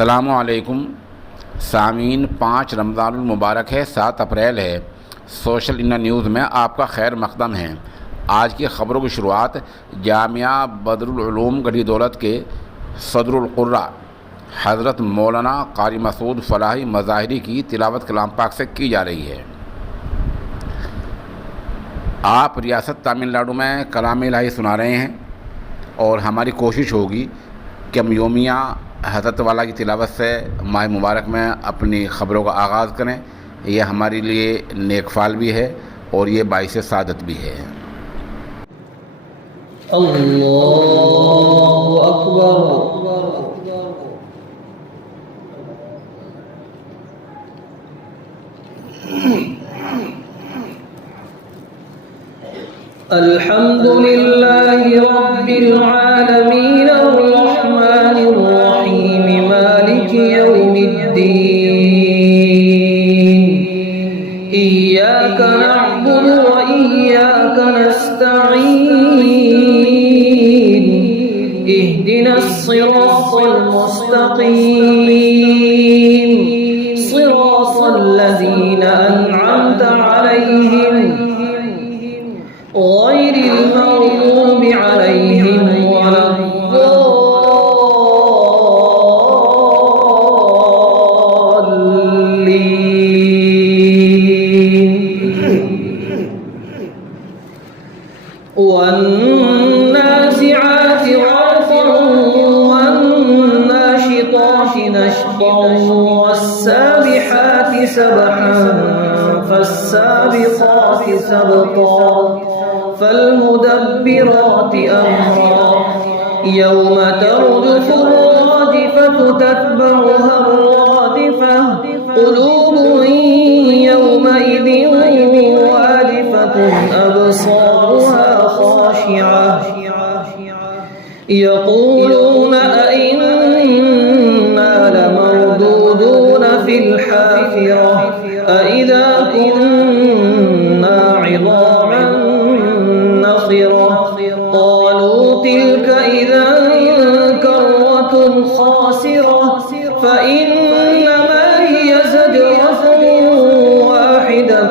अस्सलामुअलैकुम सामीन। 5 रमज़ानुल मुबारक है, 7 अप्रैल है। सोशल इंना न्यूज़ में आपका खैर मक़दम है। आज की ख़बरों की शुरुआत जामिया बदरुल उलूम गढ़ी दौलत के सदरुल क़ुर्रा हज़रत मौलाना क़ारी मसूद फ़लाही मज़ाहिरी की तिलावत कलाम पाक से की जा रही है। आप रियासत तमिलनाडु में कलाम इलाही सुना रहे हैं और हमारी कोशिश होगी कि हम योमिया हज़रत वाला की तिलावत से माह मुबारक में अपनी ख़बरों का आगाज़ करें। यह हमारे लिए नेकफ़ाल भी है और ये बाइस सादत भी है। अल्लाहु अकबर। अल्हम्दुलिल्लाहि रब्बिल आलमीन अर्रहमानिर रहीम मालिकि यौमिद्दीन इय्याका नअबुदु व इय्याका नस्तईन इहदिनस सिरातल मुस्तक़ीम सिरातल लज़ीना अनअमता अलैहिम غير المغضوب عليهم ولا الضالين والنازعات غرقا والناشطات نشطا والسابحات سبحا فالسابقات سبقا فالمدبرات أمرا يوم ترجف الراجفة تتبعها الرادفة قلوب يومئذ واجفة أبصارها خاشعة يقولون أئنا لمردودون في الحافرة أئذا كنا عظاما قالوا تلك إذا كرة خاسرة فإنما هي زجرة واحدة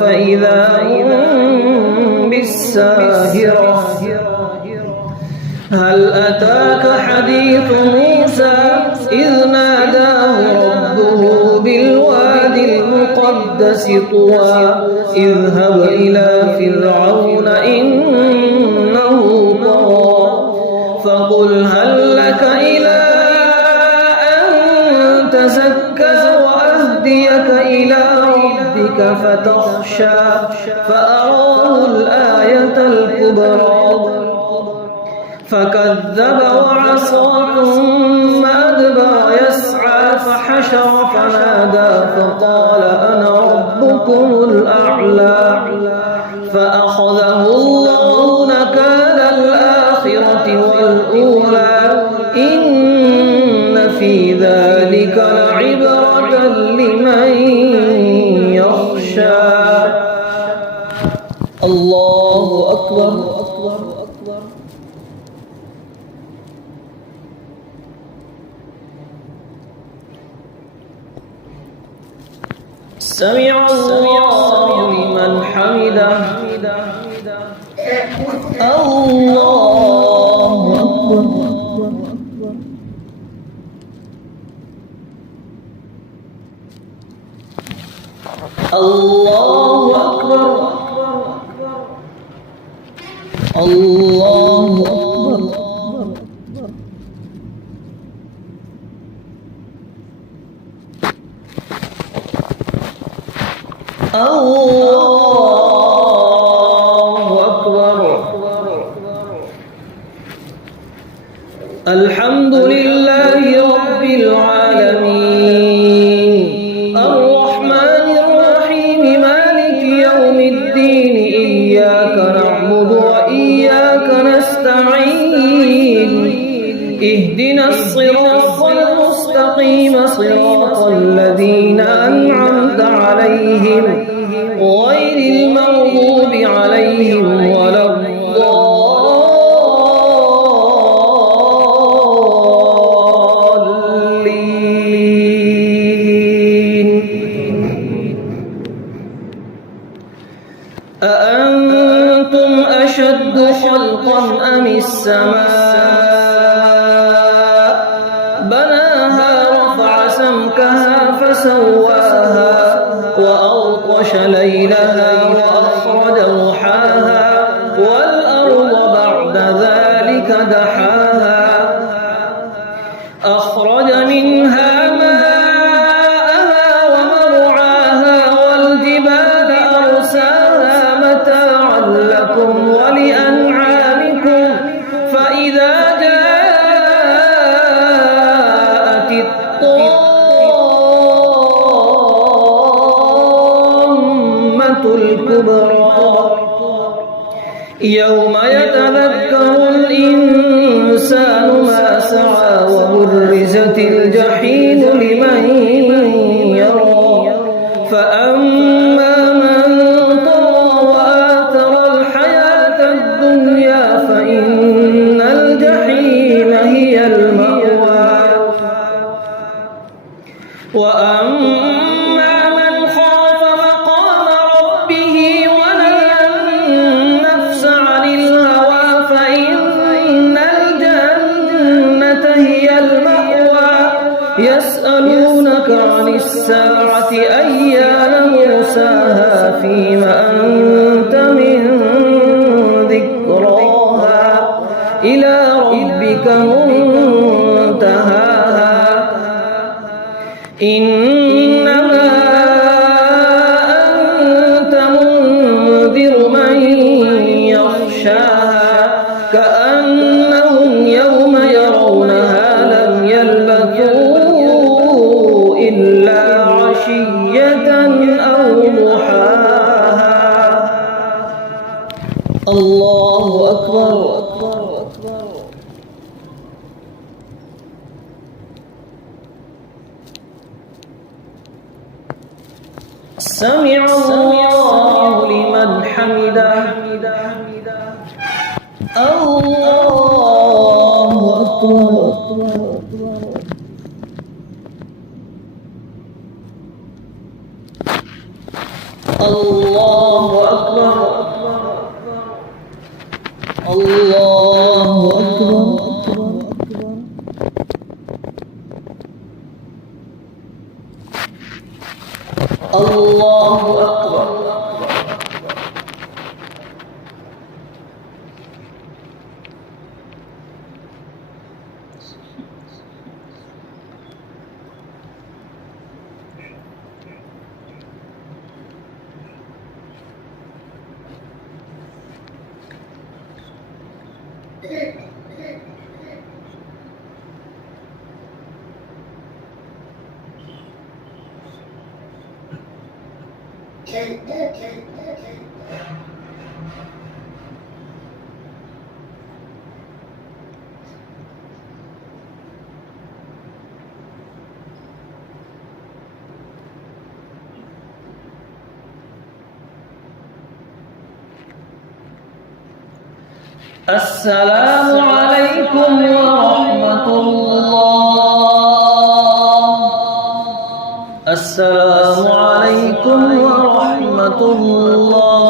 فإذا هم بالساهرة هل أتاك حديث موسى إذ ناداه ربه بالوادي المقدس طوى اذهب إلى فرعون إنه طغى فقل هل لك إلى أن تزكى وأهديك إلى ربك فتخشى فأراه الآية الكبرى فكذب وعصى ثم أدبر يسعى فحشر فنادى فقال أنا ربكم الأعلى فأخذه الله نكال الآخرة والأولى إن في ذلك لعبرة لمن يخشى الله أكبر سمع الله لمن حمده الله أكبر الله أكبر الله أكبر الله أكبر الحمد لله رب العالمين الرحمن الرحيم مالك يوم الدين إياك نعبد وإياك نستعين اهدنا الصراط المستقيم صراط الذين أنعمت عليهم غير المغضوب عليهم ولا الضالين أأنتم أشد خلقا أم السماء بناها رفع سمكها فسواها وأغطش ليلها وأخرج ضحاها والأرض بعد ذلك دحاها أخرج منها ماءها ومرعاها والجبال أرساها متاعا لكم ولأنعامكم فإذا جاءت الطامة الكبرى يوم يتذكر الإنسان ما سعى وبرزت الجحيم لمن يرى فأما من طغى وآثر الحياة الدنيا فإن الجحيم هي المأوى وأما من خاف مقام ربه ونهى النفس عن الهوى فإن الجنة هي المأوى يسألونك عن الساعة أيان مرساها فيما أنت من ذكراها إلى ربك منتهاها إنما أنت منذر من يخشاها كأنهم يوم يرونها لم يلبثوا إلا عشية أو ضحاها الله أكبر سمع الله لمن حمده الله أكبر الله أكبر الله أكبر الله أكبر السلام عليكم ورحمة الله. السلام عليكم ورحمة الله.